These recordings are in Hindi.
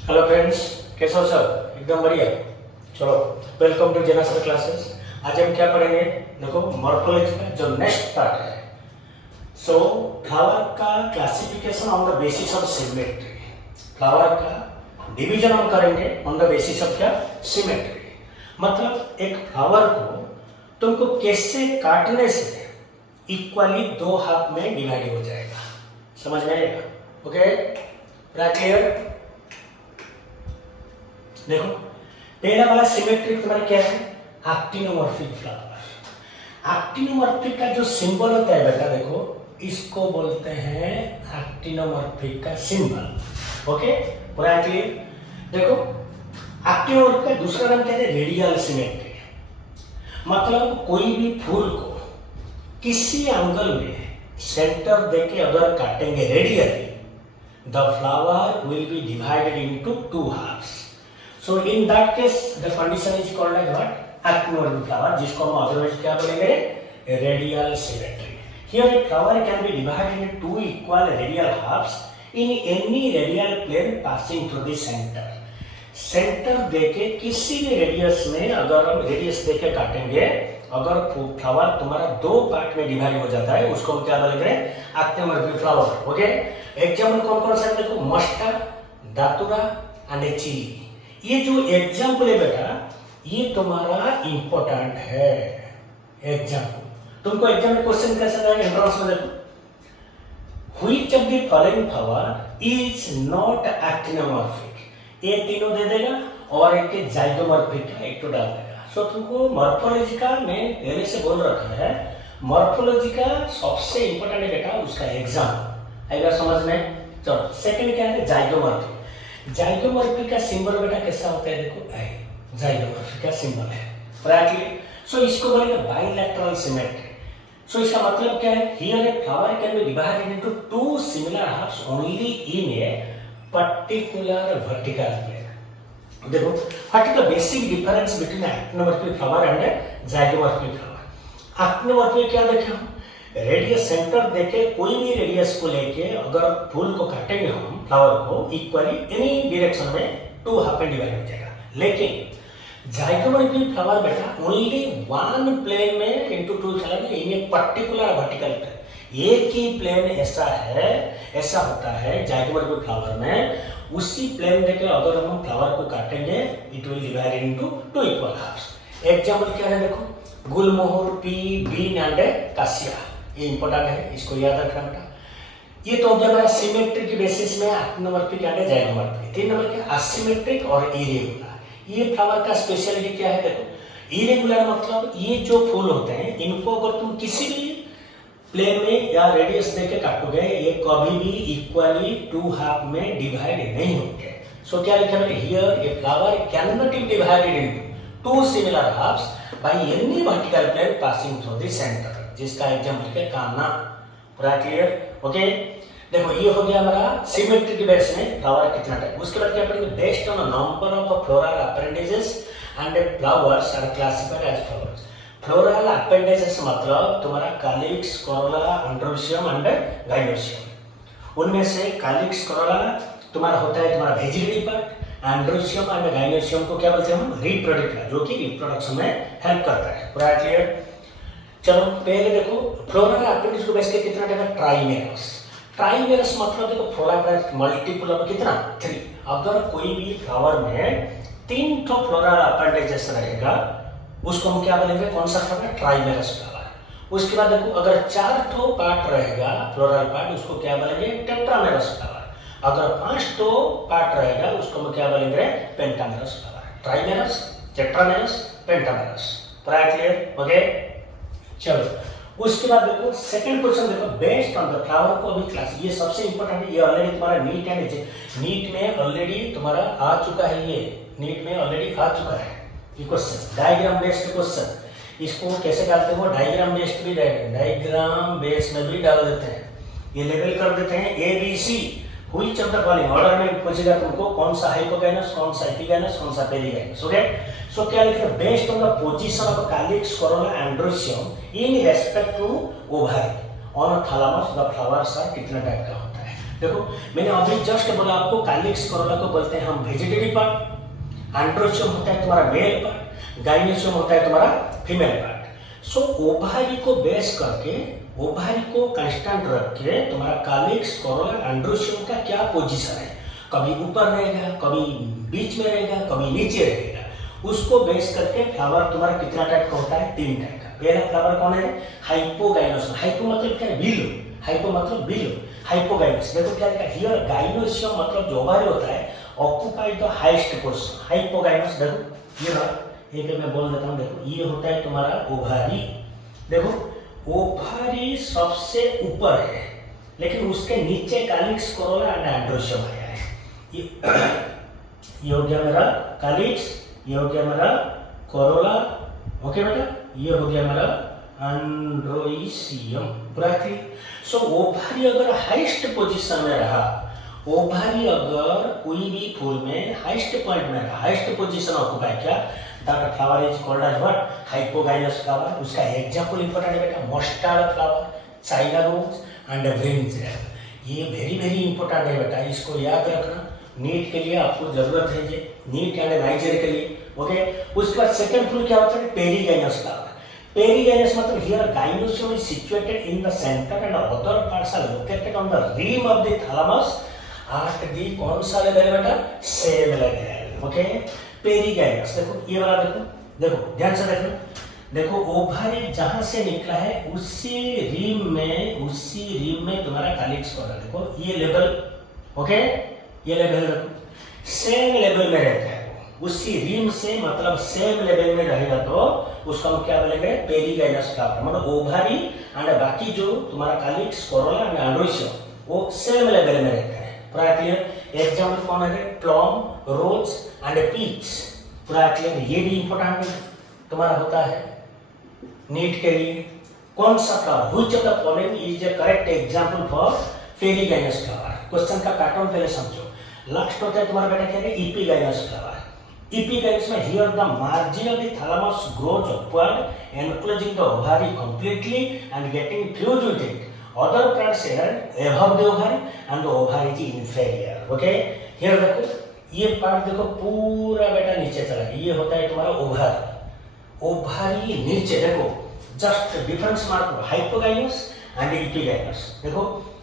हेलो फ्रेंड्स, कैसे हो सब? एकदम बढ़िया। चलो, welcome to Jena sir classes. आज हम क्या पढ़ेंगे? देखो, मॉर्फोलॉजी का जो नेक्स्ट पार्ट है। सो फ्लावर का classification on the basis of symmetry. Flower का डिवीजन हम करेंगे ऑन द बेसिस ऑफ क्या? सिमेट्री। मतलब एक फ्लावर को तुमको कैसे काटने से इक्वली दो हाफ में डिवाइड हो जाएगा। समझ में आएगा? Okay, clear? देखो, पहला वाला सिमेट्रिक तुम्हारा क्या है? Actinomorphic flower. एक्टिनोमॉर्फिक का जो सिंबल होता है बेटा, देखो इसको बोलते हैं एक्टिनोमॉर्फिक का सिंबल। ओके, पूरा क्लियर? देखो, एक्टिनोमॉर्फिक का दूसरा नाम क्या है? Radial symmetry. मतलब कोई भी फूल को किसी एंगल में सेंटर देके अगर काटेंगे radially, the flower will be divided into two halves. So in that case, the condition is called as what? Actinomorphic flower, जिसको हम otherwise क्या बोलेंगे? Radial symmetry. Here a flower can be divided into two equal radial halves in any radial plane passing through the center. Centre देके किसी भी रेडियस में अगर हम रेडियस देके काटेंगे, अगर फ्लावर तुम्हारा दो पार्ट में डिवाइड हो जाता है, उसको हम क्या बोलेंगे? Actinomorphic flower. ओके, एग्जाम्पल कौन कौन सा है? देखो, मस्टर्ड, दातुरा एंड चिली। ये जो एग्जाम्पल है बेटा, ये तुम्हारा इंपॉर्टेंट है। एग्जाम्पल तुमको एग्जाम में क्वेश्चन कैसा आएगा? एंट्रेंस में देखो, which of the following flower is not actinomorphic. ये तीनों दे देगा और एक जाइगोमॉर्फिक का एक तो डाल देगा। सो तुमको मॉर्फोलॉजी का मैं पहले से बोल रखा है, मॉर्फोलॉजी का सबसे इंपॉर्टेंट है बेटा उसका एग्जाम आएगा समझ में। चलो, सेकंड क्या है? जाइगोमॉर्फिक। जाइगोमॉर्फिक का सिंबल बेटा कैसा होता है? देखो, आई जाइगोमॉर्फिक का सिंबल है। राइटली? सो इसको बोलेंगे बाइलैटरल सिमेट्री। सो इसका मतलब क्या है? Here a flower can be divided into two similar halves only in a particular vertical plane. देखो, what is the basic difference between actinomorphic flower and zygomorphic flower? Actinomorphic क्या देखे हम? रेडियस सेंटर देके कोई भी रेडियस को लेके अगर फूल को काटेंगे हम फ्लावर को इक्वली एनी डायरेक्शन में टू हाफ में डिवाइड हो जाएगा। लेकिन जाइगोमॉर्फिक फ्लावर बेटा ओनली वन प्लेन में इनटू टू चलेगा इन ए पर्टिकुलर वर्टिकल प्लेन। एक ही प्लेन ऐसा है, ऐसा होता है जाइगोमॉर्फिक फ्लावर में, उसी प्लेन देके अगर हम फ्लावर को काटेंगे it will divide into two equal halves. Example क्या है? देखो, गुलमोहर, पी, बीन एंड कासिया। ये इंपॉर्टेंट है, इसको याद रखना बेटा। ये तो हो गया हमारा सिमेट्रिक के बेसिस में एक्टिनोमॉर्फिक एंड जाइगोमॉर्फिक। तीन नंबर क्या? असिमेट्रिक और इरेगुलर। ये फ्लावर का स्पेशलिटी क्या है? देखो, इरेगुलर मतलब ये जो फूल होते हैं इनको अगर तुम किसी भी प्लेन में या रेडियस देके काटोगे, ये कभी भी इक्वली टू हाफ में डिवाइड नहीं होंगे। सो क्या लिखा मैंने? Here a flower can not be divided into two similar halves by any vertical plane passing through the centre, जिसका एग्जांपल है कान्हा। पूरा क्लियर? ओके, देखो ये हो गया हमारा सिमेट्री के बेस में फ्लावर कितना टाइप। उसके बाद क्या पढ़ेंगे? Based on number of floral appendages and flowers are classified as flowers. Floral appendages मतलब तुम्हारा calyx, corolla, androecium and gynoecium. उनमें से कैलिक्स, कोरोला तुम्हारा होता है तुम्हारा vegetative part, androecium and gynoecium को क्या बोलते हैं हम? रिप्रोडक्टिव, जो कि रिप्रोडक्शन में हेल्प करता है। पूरा क्लियर? चलो, पहले देखो फ्लोरल अपेंडेज को बेस के कितना टाइप है? ट्राइमेरस। ट्राइमेरस मतलब देखो फ्लोरल मल्टीपल ऑफ कितना? 3। अगर कोई भी फ्लावर में 3 तो फ्लोरल अपेंडेजेस रहेगा उसको हम क्या बोलेंगे? कौन सा फ्लावर? ट्राइमेरस फ्लावर। उसके बाद देखो अगर 4 तो पार्ट रहेगा फ्लोरल पार्ट, उसको क्या बोलेंगे? Tetramerous flower. अगर 5 तो पार्ट रहेगा उसको हम क्या बोलेंगे? Pentamerous flower. ट्राइमेरस, tetramerous, pentamerous. पूरा क्लियर? ओके, चलो उसके बाद देखो सेकंड क्वेश्चन। देखो, बेस्ड ऑन द फ्लावर को अभी क्लास, ये सबसे इंपॉर्टेंट है। ये ऑलरेडी तुम्हारा नीट एंड नीट में ऑलरेडी तुम्हारा आ चुका है, ये नीट में ऑलरेडी आ चुका है ये क्वेश्चन, डायग्राम बेस्ड क्वेश्चन। इसको कैसे डालते हो? डायग्राम बेस्ड भी रहेगा, डायग्राम बेस्ड में भी डाल देते हैं। ये लेबल कर देते हैं ABC, which of the following order में पूछेगा तुमको कौन सा हाइपोगाइनस, कौन सा एपिगाइनस, कौन सा पेरिगाइनस। ओके, सो क्या लिख रहे हैं? Based on the position of calyx, corolla, androecium in respect to ovary on thalamus the flowers are कितना टाइप का होता है। देखो मैंने अभी जस्ट बोला आपको कैलिक्स कोरोला को बोलते हैं हम वेजिटेटिव पार्ट, एंड्रोशियम होता है तुम्हारा मेल पार्ट, गाइनोशियम होता है तुम्हारा फीमेल पार्ट। सो ओभारी को बेस करके, ओभारी को कांस्टेंट रख के तुम्हारा कैलिक्स कोरोला एंड्रोशियम का क्या पोजीशन है, कभी ऊपर रहेगा, कभी बीच में रहेगा, कभी नीचे रहेगा, उसको बेस करके फ्लावर तुम्हारा कितना टाइप का होता है, 3 टाइप का। पहला फ्लावर कौन है, हाइपोगाइनोसियम। हाइपो मतलब क्या है, बिलो, हाइपो मतलब बिलो, हाइपोगाइनस। देखो क्या लिखा हियर, गाइनोसियम मतलब जो ओवारी होता है occupy the highest position, hypogynous. देखो ये बात एक मैं बोल देता हूँ, देखो ये होता है तुम्हारा ओवारी। देखो ओवारी सबसे ऊपर है, लेकिन उसके नीचे कैलिक्स कोरोला एंड एंड्रोशियम आया है। ये हो गया मेरा कैलिक्स, ये हो गया मेरा कोरोला, ओके बेटा, ये हो गया मेरा एंड्रोशियम, पूरा क्लियर। सो ओवारी अगर हाईएस्ट पोजीशन में रहा, ओवारी अगर कोई भी फूल में हाईएस्ट पॉइंट में रहा, हाईएस्ट पोजीशन ऑक्यूपाई किया, that flower is called as what, hypogynous flower. उसका एग्जांपल इंपॉर्टेंट है बेटा, mustard flower, China rose and brinjal. ये वेरी इंपॉर्टेंट है बेटा, इसको याद रखना, नीट के लिए आपको जरूरत है, ये नीट एंड नाइजर के लिए, ओके। उसके बाद सेकंड फूल क्या होता है, पेरीगाइनस फ्लावर। पेरीगाइनस मतलब here gynoecium is situated in the centre and other parts are located on the rim of the thalamus at the कौन सा लेवल बेटा, सेम लेवल, ओके। पेरीगाइनस देखो ये वाला, देखो ध्यान से देखो, देखो ओवारी जहां से निकला है उसी रिम में तुम्हारा कैलिक्स कोरोला। देखो ये लेवल, ओके, ये लेवल देखो सेम लेवल में रहता है, उसी रिम से मतलब सेम लेवल में रहेगा तो उसका हम क्या बोलेंगे, पेरीगाइनस फ्लावर। मतलब ओवारी एंड बाकी जो तुम्हारा कैलिक्स कोरोला एंड एंड्रोशियम वो सेम लेवल में रहता है, पूरा क्लियर। एग्जांपल कौन है, प्लम, रोज एंड पीच, पूरा क्लियर। ये भी इंपॉर्टेंट तुम्हारा होता है नीट के लिए। कौन सा flower, which of the following is the correct example for perigynous flower. Question का पैटर्न पहले समझो। लास्ट होता है तुम्हारा बेटा क्या है, इपीगाइनस फ्लावर। इपीगाइनस में here the margin of the thalamus grows upward enclosing the ovary completely and getting fuse with it. Other plants are above the ovary and the ovary is inferior, okay. Here देखो ये पार्ट देखो पूरा बेटा नीचे चला गया, ये होता है तुम्हारा ओवारी। ओवारी नीचे देखो, just difference mark hypogynous and epigynous. देखो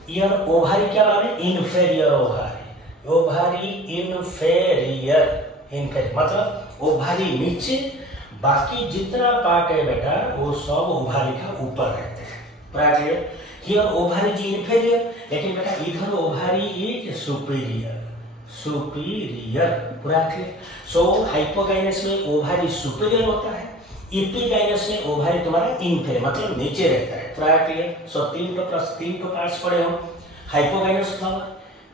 ईयर ओवारी क्या बना है, इंफीरियर ओवारी, ओवारी इंफीरियर मतलब ओवारी नीचे, बाकी जितना पार्ट है बेटा वो सब ओवारी का ऊपर रहते हैं, पूरा clear. Here ovary is inferior, लेकिन बेटा इधर ओवारी इज सुपीरियर, सुपीरियर, पूरा क्लियर। सो हाइपोगाइनस में ओवारी सुपीरियर होता है, इपीगाइनस में ओवारी तुम्हारा इंफीरियर मतलब नीचे रहता है, पूरा क्लियर। सो 3 पार्ट्स पड़े हो, hypogynous flower,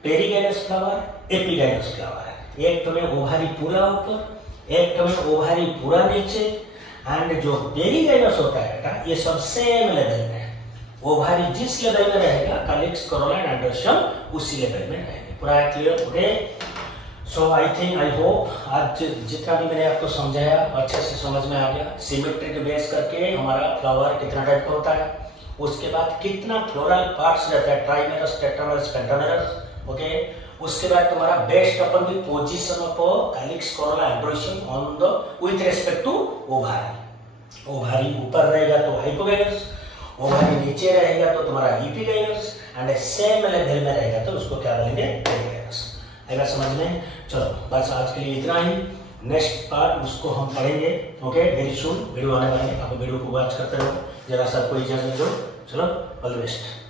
perigynous flower, epigynous flower. एक तो में ओवारी पूरा ऊपर, एक तो में ओवारी पूरा नीचे, एंड जो पेरीगाइनस होता है बेटा ये सब सेम लेवल में है। ओवारी जिस लेवल में रहेगा कैलिक्स कोरोला एंड एंड्रोशियम उसी लेवल में रहेंगे, पूरा clear, okay. So I think, I hope आज जितना भी मैंने आपको समझाया अच्छे से समझ में आ गया। सिमेट्री के बेस करके हमारा फ्लावर कितना टाइप का होता है, उसके बाद कितना फ्लोरल पार्ट्स रहता है, ट्राइमेरस, टेट्रामेरस, पेंटामेरस, ओके। उसके बाद तुम्हारा based upon the position of calyx corolla androecium on the with respect to ovary. Ovary ऊपर रहेगा तो हाइपोगाइनस, ओवारी नीचे रहेगा तो तुम्हारा इपीगाइनस, एंड सेम लेवल में रहेगा तो उसको क्या बोलेंगे, पेरीगाइनस। आएगा समझ में। चलो बस आज के लिए इतना ही, नेक्स्ट पार्ट उसको हम पढ़ेंगे, ओके। वेरी सून वीडियो आने वाले हैं, आप वीडियो को वॉच करते रहो, जरा सा कोई इजाजत दो। चलो ऑल द बेस्ट।